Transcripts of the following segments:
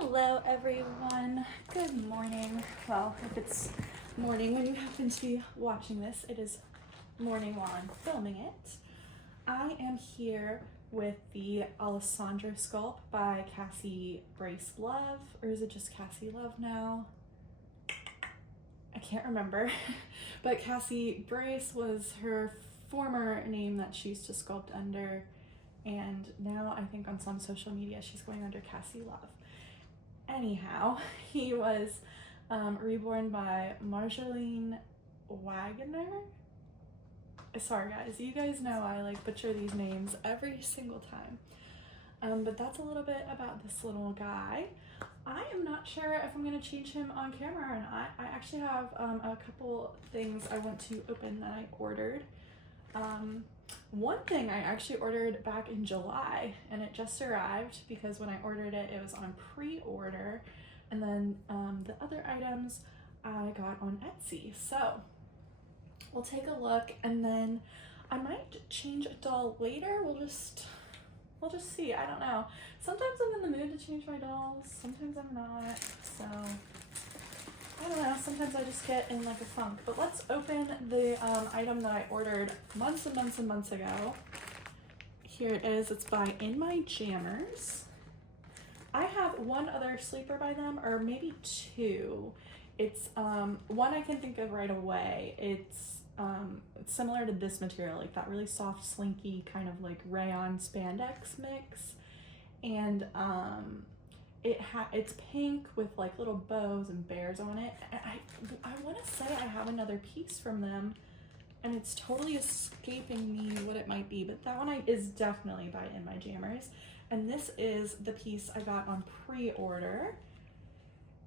Hello everyone, good morning. Well, if it's morning when you happen to be watching this, it is morning while I'm filming it. I am here with the Alessandro sculpt by Cassie Brace Love, or is it just Cassie Love now? I can't remember, but Cassie Brace was her former name that she used to sculpt under, and now I think on some social media she's going under Cassie Love. Anyhow, he was reborn by Marjolaine Wagner. Sorry guys, you guys know I like butcher these names every single time. But that's a little bit about this little guy. I am not sure if I'm going to change him on camera or not. I actually have a couple things I want to open that I ordered. One thing I actually ordered back in July and it just arrived because when I ordered it, it was on pre-order. And then the other items I got on Etsy. So we'll take a look and then I might change a doll later. We'll just see. I don't know. Sometimes I'm in the mood to change my dolls. Sometimes I'm not. So I don't know, sometimes I just get in like a funk. But let's open the item that I ordered months and months and months ago. Here it is, it's by In My Jammers. I have one other sleeper by them, or maybe two. It's one I can think of right away. It's similar to this material, like that really soft, slinky kind of like rayon spandex mix. And it's pink with like little bows and bears on it. I want to say I have another piece from them and it's totally escaping me what it might be, but that one is definitely by In My Jammers. And this is the piece I got on pre-order.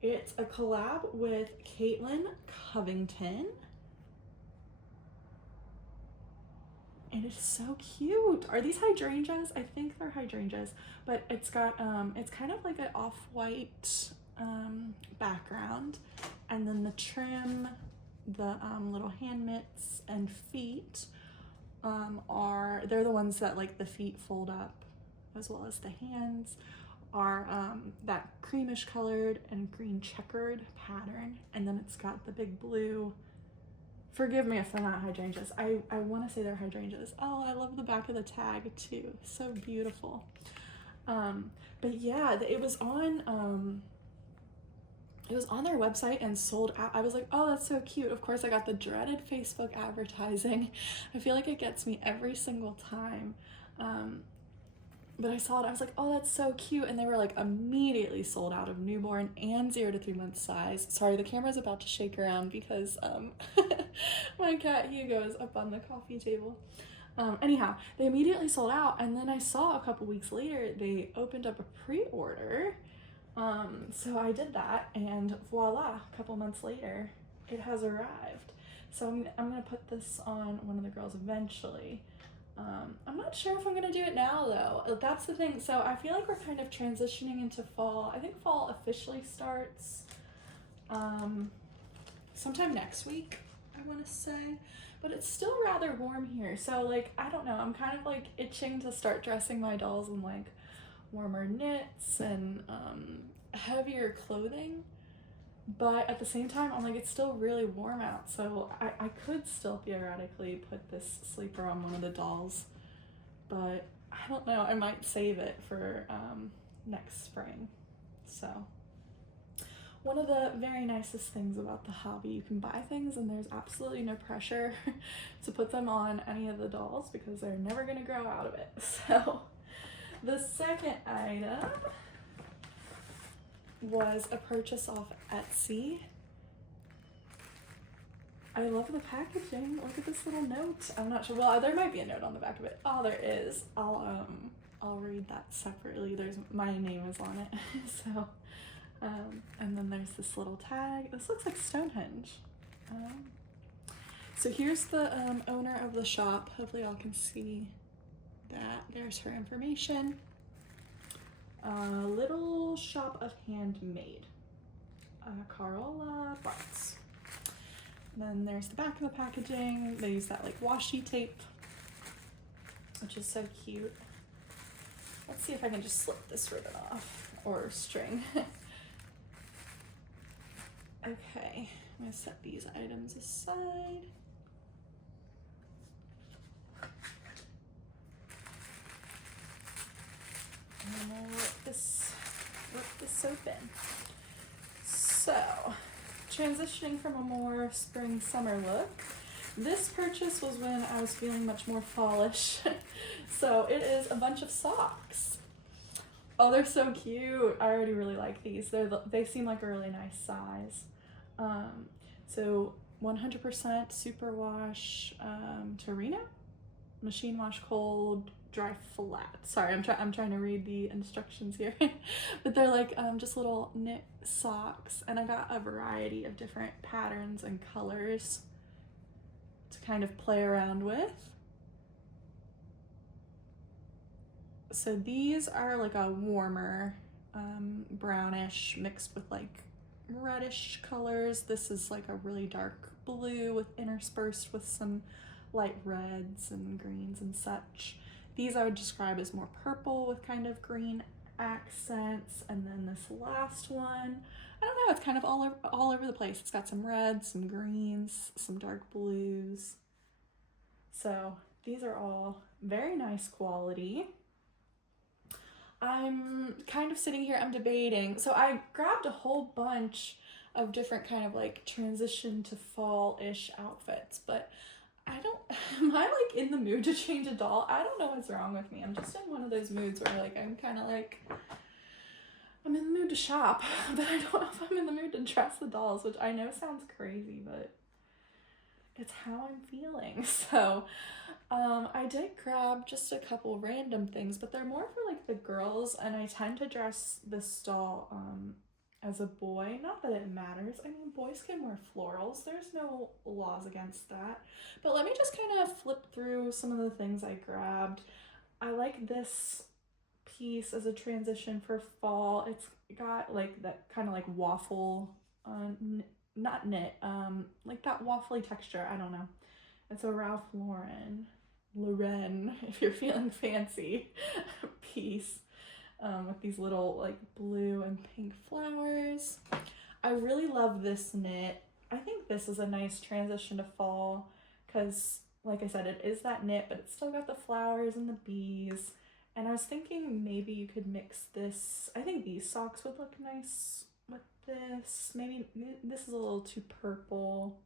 It's a collab with Caitlin Covington. And it's so cute. Are these hydrangeas? I think they're hydrangeas, but it's got, it's kind of like an off-white background. And then the trim, the little hand mitts and feet they're the ones that like the feet fold up, as well as the hands are that creamish colored and green checkered pattern. And then it's got the big blue. Forgive me if they're not hydrangeas. I want to say they're hydrangeas. Oh, I love the back of the tag too. So beautiful. But yeah, it was on their website and sold out. I was like, oh, that's so cute. Of course, I got the dreaded Facebook advertising. I feel like it gets me every single time. But I saw it, I was like, oh, that's so cute. And they were like immediately sold out of newborn and 0 to 3 month size. Sorry, the camera's about to shake around because my cat Hugo is up on the coffee table. Anyhow, they immediately sold out. And then I saw a couple weeks later, they opened up a pre-order. So I did that and voila, a couple months later, it has arrived. So I'm gonna put this on one of the girls eventually. I'm not sure if I'm gonna do it now though. That's the thing. So I feel like we're kind of transitioning into fall. I think fall officially starts sometime next week, I want to say, but it's still rather warm here. So like, I don't know, I'm kind of like itching to start dressing my dolls in like warmer knits and heavier clothing. But at the same time, I'm like, it's still really warm out, so I could still theoretically put this sleeper on one of the dolls, but I don't know, I might save it for next spring. So one of the very nicest things about the hobby, you can buy things and there's absolutely no pressure to put them on any of the dolls because they're never gonna grow out of it. So the second item was a purchase off Etsy. I love the packaging. Look at this little note. I'm not sure. Well, there might be a note on the back of it. Oh, there is. I'll read that separately. My name is on it. So, and then there's this little tag. This looks like Stonehenge. So here's the owner of the shop. Hopefully y'all can see that. There's her information. Little Shop of Handmade, Carola Bartz. And then there's the back of the packaging. They use that like washi tape, which is so cute. Let's see if I can just slip this ribbon off, or string. Okay, I'm gonna set these items aside. And we'll rip this open. So, transitioning from a more spring summer look, this purchase was when I was feeling much more fallish. So it is a bunch of socks. Oh, they're so cute. I already really like these. They seem like a really nice size. So 100% superwash Torino, machine wash cold, dry flat. Sorry, I'm trying to read the instructions here. But they're like just little knit socks, and I got a variety of different patterns and colors to kind of play around with. So these are like a warmer brownish mixed with like reddish colors. This is like a really dark blue with interspersed with some light reds and greens and such. These I would describe as more purple with kind of green accents. And then this last one, I don't know, it's kind of all over the place. It's got some reds, some greens, some dark blues. So these are all very nice quality. I'm kind of sitting here, I'm debating. So I grabbed a whole bunch of different kind of like transition to fall-ish outfits, but am I like in the mood to change a doll? I don't know what's wrong with me. I'm just in one of those moods where like I'm kind of like, I'm in the mood to shop, but I don't know if I'm in the mood to dress the dolls, which I know sounds crazy, but it's how I'm feeling. So I did grab just a couple random things, but they're more for like the girls, and I tend to dress this doll as a boy. Not that it matters. I mean, boys can wear florals. There's no laws against that. But let me just kind of flip through some of the things I grabbed. I like this piece as a transition for fall. It's got like that kind of like waffle, not knit, like that waffly texture. I don't know. It's a Ralph Lauren, if you're feeling fancy, piece with these little like blue and pink flowers. I really love this knit. I think this is a nice transition to fall because, like I said, it is that knit, but it's still got the flowers and the bees. And I was thinking maybe you could mix this. I think these socks would look nice with this. Maybe this is a little too purple.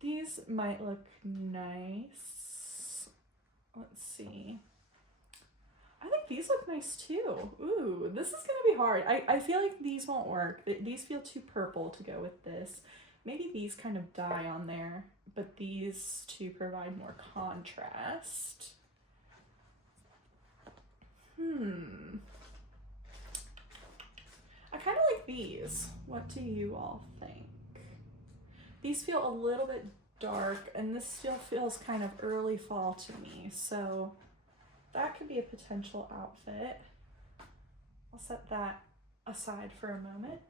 These might look nice. Let's see. I think these look nice too. Ooh, this is gonna be hard. I feel like these won't work. These feel too purple to go with this. Maybe these kind of die on there, but these two provide more contrast. I kind of like these. What do you all think? These feel a little bit dark, and this still feels kind of early fall to me, so that could be a potential outfit. I'll set that aside for a moment.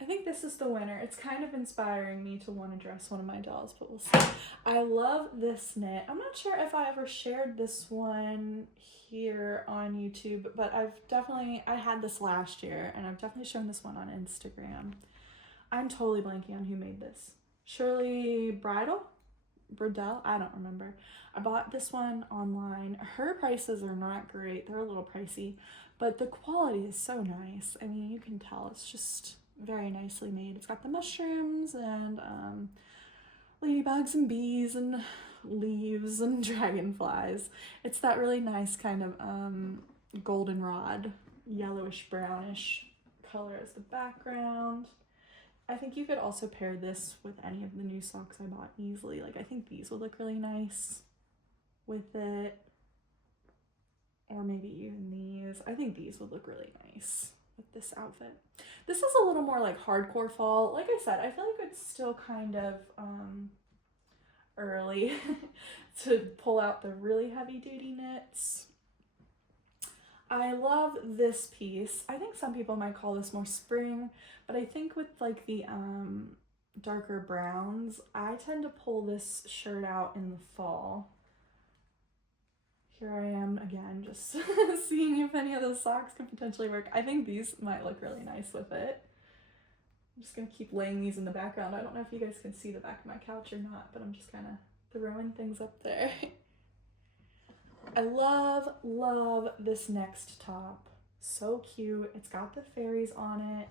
I think this is the winner. It's kind of inspiring me to want to dress one of my dolls, but we'll see. I love this knit. I'm not sure if I ever shared this one here on YouTube, but I had this last year, and I've definitely shown this one on Instagram. I'm totally blanking on who made this. Shirley Bridle? I don't remember. I bought this one online. Her prices are not great. They're a little pricey, but the quality is so nice. I mean, you can tell it's just very nicely made. It's got the mushrooms and ladybugs and bees and leaves and dragonflies. It's that really nice kind of goldenrod, yellowish brownish color as the background. I think you could also pair this with any of the new socks I bought easily. Like, I think these would look really nice with it. Or maybe even these. I think these would look really nice with this outfit. This is a little more like hardcore fall. Like I said, I feel like it's still kind of early to pull out the really heavy duty knits. I love this piece. I think some people might call this more spring, but I think with like the darker browns, I tend to pull this shirt out in the fall. here I am again, just seeing if any of those socks could potentially work. I think these might look really nice with it. I'm just gonna keep laying these in the background. I don't know if you guys can see the back of my couch or not, but I'm just kind of throwing things up there. I love this next top. So cute. It's got the fairies on it.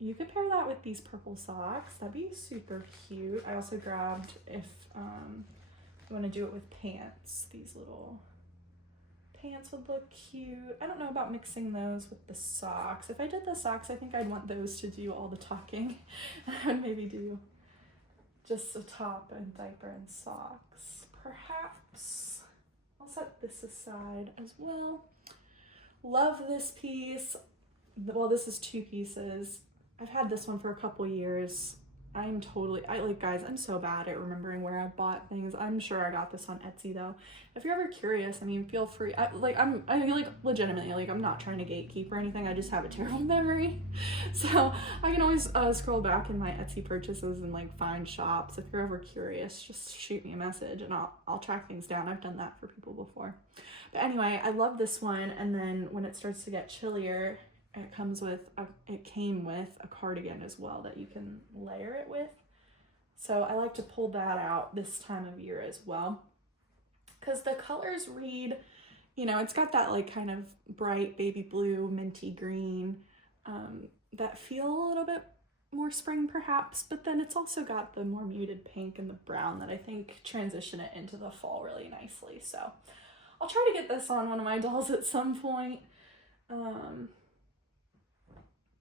You could pair that with these purple socks. That'd be super cute. I also grabbed, if you want to do it with pants, these little pants would look cute. I don't know about mixing those with the socks. If I did the socks, I think I'd want those to do all the talking. I would maybe do just a top and diaper and socks, perhaps. I'll set this aside as well. Love this piece. Well, this is 2 pieces. I've had this one for a couple years. Guys, I'm so bad at remembering where I bought things. I'm sure I got this on Etsy though. If you're ever curious, I mean, feel free. Legitimately, I'm not trying to gatekeep or anything. I just have a terrible memory. So I can always scroll back in my Etsy purchases and like find shops. If you're ever curious, just shoot me a message and I'll track things down. I've done that for people before. But anyway, I love this one. And then when it starts to get chillier, it came with a cardigan as well that you can layer it with. So I like to pull that out this time of year as well, because the colors read, it's got that like kind of bright baby blue, minty green, that feel a little bit more spring perhaps, but then it's also got the more muted pink and the brown that I think transition it into the fall really nicely. So I'll try to get this on one of my dolls at some point.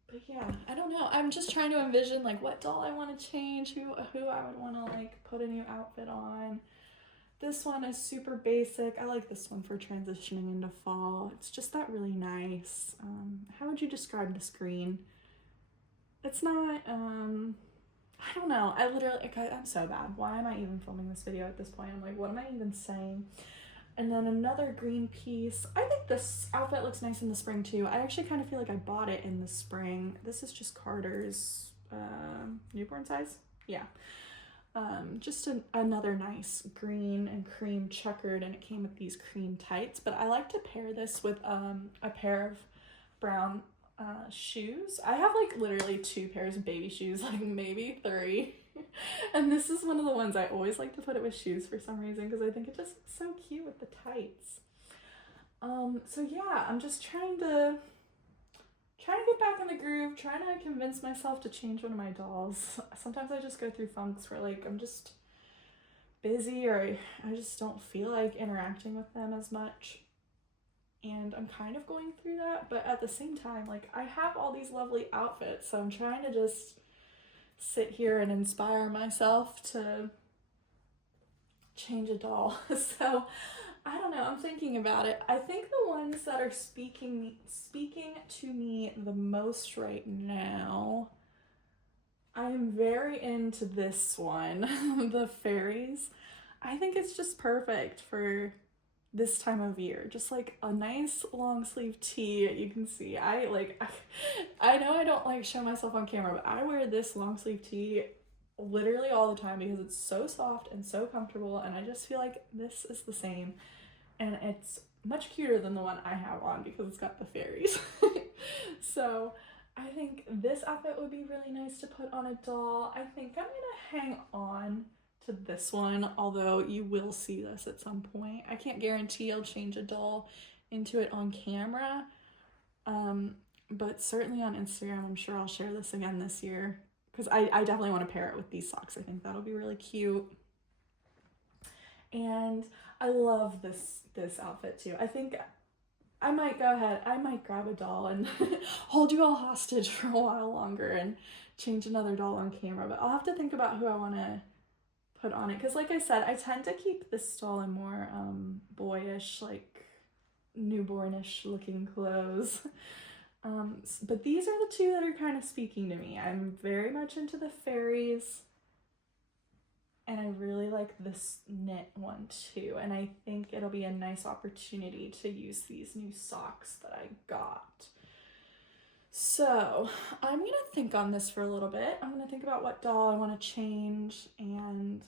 But yeah, I don't know. I'm just trying to envision like what doll I want to change, who I would want to like put a new outfit on. This one is super basic. I like this one for transitioning into fall. It's just that really nice. How would you describe this green? It's not, I don't know. I'm so bad. Why am I even filming this video at this point? I'm like, what am I even saying? And then another green piece. I think this outfit looks nice in the spring too. I actually kind of feel like I bought it in the spring. This is just Carter's newborn size. Yeah. Just another nice green and cream checkered, and it came with these cream tights. But I like to pair this with a pair of brown shoes. I have like literally 2 pairs of baby shoes, like maybe 3. And this is one of the ones I always like to put it with shoes for some reason, because I think it just looks so cute with the tights. So yeah, I'm just trying to get back in the groove, trying to convince myself to change one of my dolls. Sometimes I just go through funks where like I'm just busy, or I just don't feel like interacting with them as much. And I'm kind of going through that, but at the same time, like I have all these lovely outfits, so I'm trying to just sit here and inspire myself to change a doll. So I don't know, I'm thinking about it. I think the ones that are speaking to me the most right now, I'm very into this one, the fairies. I think it's just perfect for this time of year. Just like a nice long sleeve tee. You can see I know I don't like show myself on camera, but I wear this long sleeve tee literally all the time because it's so soft and so comfortable, and I just feel like this is the same, and it's much cuter than the one I have on because it's got the fairies. So I think this outfit would be really nice to put on a doll. I think I'm gonna hang on to this one, although you will see this at some point. I can't guarantee I'll change a doll into it on camera, but certainly on Instagram I'm sure I'll share this again this year, because I definitely want to pair it with these socks. I think that'll be really cute. And I love this outfit too. I think I might grab a doll and hold you all hostage for a while longer and change another doll on camera, but I'll have to think about who I want to put on it, because like I said, I tend to keep this doll in more boyish, like newbornish looking clothes. But these are the 2 that are kind of speaking to me. I'm very much into the fairies, and I really like this knit one too, and I think it'll be a nice opportunity to use these new socks that I got. So I'm gonna think on this for a little bit. I'm gonna think about what doll I want to change, and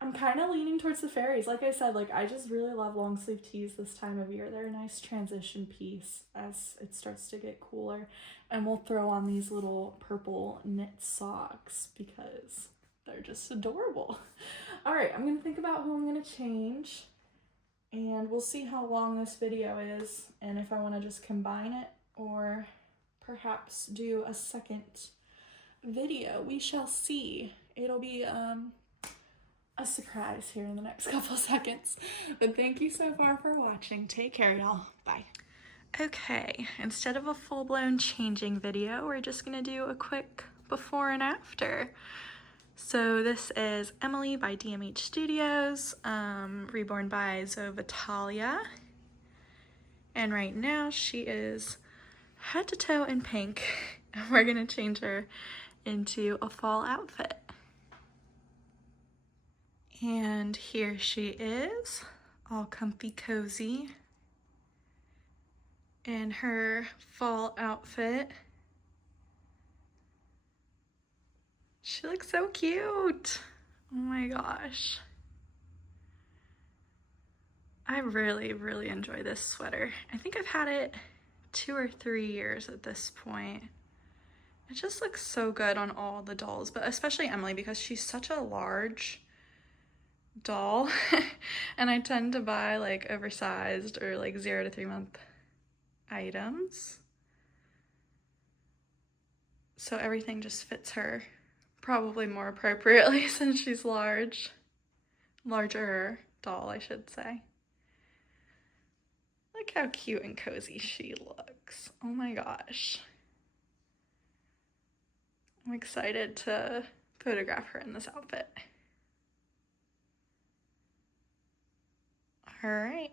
I'm kind of leaning towards the fairies. Like I said, like I just really love long sleeve tees this time of year. They're a nice transition piece as it starts to get cooler. And we'll throw on these little purple knit socks because they're just adorable. All right, I'm gonna think about who I'm gonna change, and we'll see how long this video is and if I want to just combine it or perhaps do a second video. We shall see. It'll be a surprise here in the next couple seconds. But thank you so far for watching. Take care, y'all. Bye. Okay, instead of a full-blown changing video, we're just gonna do a quick before and after. So this is Emily by DMH Studios, reborn by Zoe Vitalia. And right now she is head to toe in pink. And we're gonna change her into a fall outfit. And here she is, all comfy cozy in her fall outfit. She looks so cute. Oh my gosh. I really, really enjoy this sweater. I think I've had it 2 or 3 years at this point. It just looks so good on all the dolls, but especially Emily because she's such a large doll. And I tend to buy like oversized or like 0 to 3 month items. So everything just fits her probably more appropriately since she's larger doll, I should say. Look how cute and cozy she looks. Oh my gosh. I'm excited to photograph her in this outfit. All right,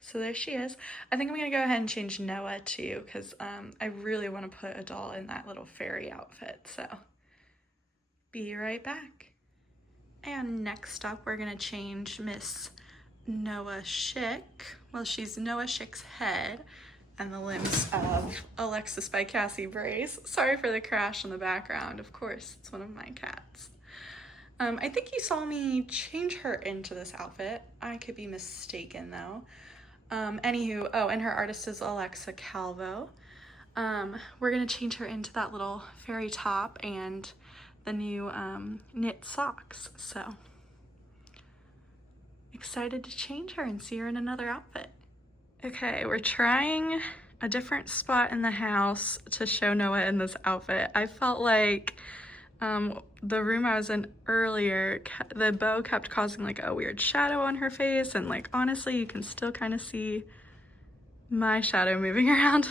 so there she is. I think I'm gonna go ahead and change Noah too because I really want to put a doll in that little fairy outfit, so be right back. And next up, we're gonna change Miss Noah Schick. Well, she's Noah Schick's head and the limbs of Alexis by Cassie Brace. Sorry for the crash in the background. Of course, it's one of my cats. I think you saw me change her into this outfit. I could be mistaken though. Anywho, oh, and her artist is Alexa Calvo. We're gonna change her into that little fairy top and the new knit socks. So excited to change her and see her in another outfit. Okay, we're trying a different spot in the house to show Noah in this outfit. I felt like the room I was in earlier, the bow kept causing like a weird shadow on her face, and like honestly you can still kind of see my shadow moving around,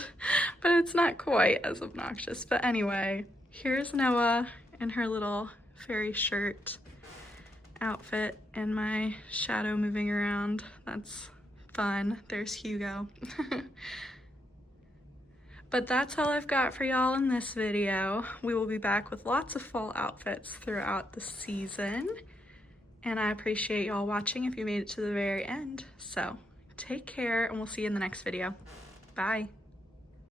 but it's not quite as obnoxious. But anyway, here's Noah in her little fairy shirt outfit and my shadow moving around. That's fun. There's Hugo. But that's all I've got for y'all in this video. We will be back with lots of fall outfits throughout the season. And I appreciate y'all watching if you made it to the very end. So take care and we'll see you in the next video. Bye.